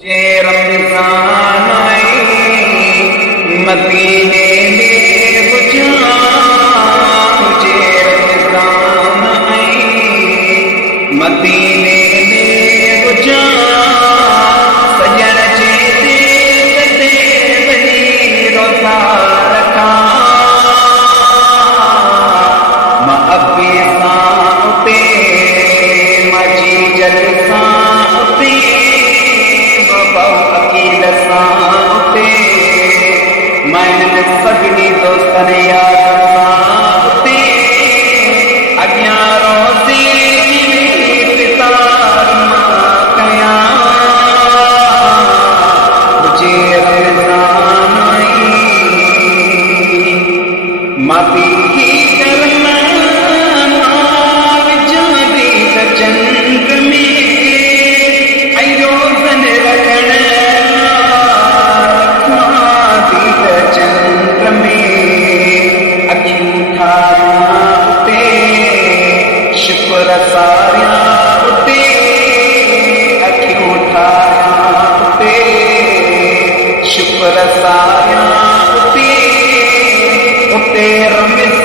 जे रमज़ान आई मदीने में बुझा, मुझे रमज़ान आई मदीने में बुझा, सजण जे दिल ते वही रोज़ा रखा, मां अबे सां उते माझी जल सां उते अकील सां उते मैं सभिनी दोस्तनि यार सां उते अॻियां रोज़ी इंतज़ार मां कयां, मुझे रमज़ान आई मां तीखी चंद्र में ऐं रोज़न रखण चंद्र में अखियूं ठारियां उते शुक्र सारियां उते अखियूं ठारियां उते शुक्र सारियां उते उते रमज़ान